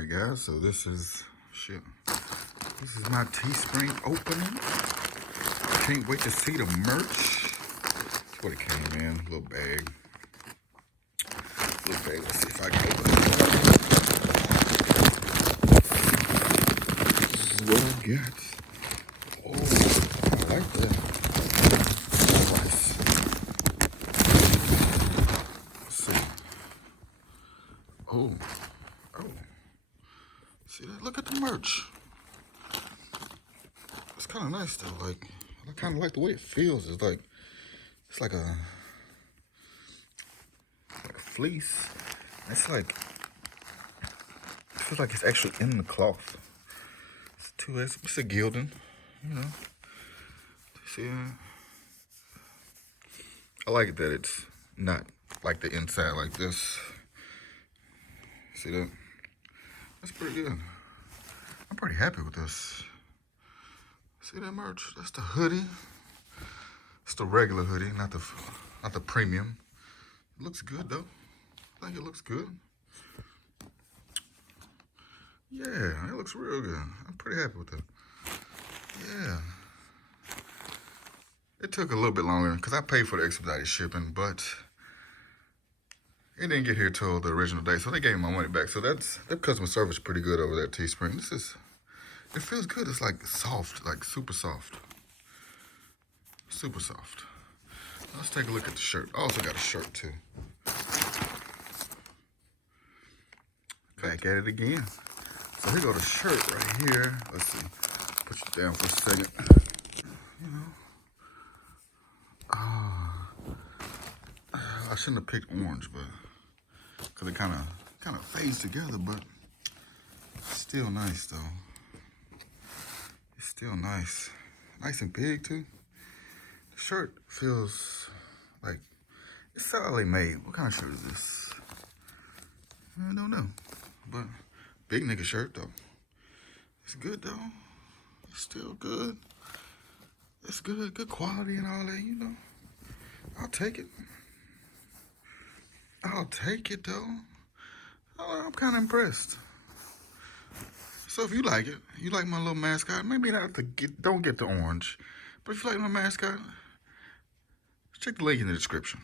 Alright guys, so this is my TeeSpring opening. Can't wait to see the merch. That's what it came in, little bag. Let's see if I can open it. This is what I got. Oh, I like that. Nice. Let's see. Oh. See that? Look at the merch. It's kind of nice though. Like, I kind of like the way it feels. It's like a fleece. It feels like it's actually in the cloth. It's a gilding, you know. See that? I like it that it's not like the inside like this. See that? That's pretty good. I'm pretty happy with this. See that merch? That's the hoodie. It's the regular hoodie, not the premium. It looks good though. I think it looks good. Yeah, it looks real good. I'm pretty happy with that. Yeah. It took a little bit longer because I paid for the expedited shipping, but it didn't get here till the original day, so they gave me my money back. So their customer service is pretty good over there at TeeSpring. It feels good. It's like soft, like super soft. Super soft. Let's take a look at the shirt. I also got a shirt too. Back at it again. So here go the shirt right here. Let's see. Put you down for a second. You know. I shouldn't have picked orange, but because it kind of fades together, but it's still nice though. It's still nice. Nice and big too. The shirt feels like it's solidly made. What kind of shirt is this? I don't know. But big nigga shirt though. It's good though. It's still good. It's good. Good quality and all that, you know. I'll take it. I'll take it though. I'm kind of impressed. So if you like it, you like my little mascot, maybe not don't get the orange, but if you like my mascot, check the link in the description.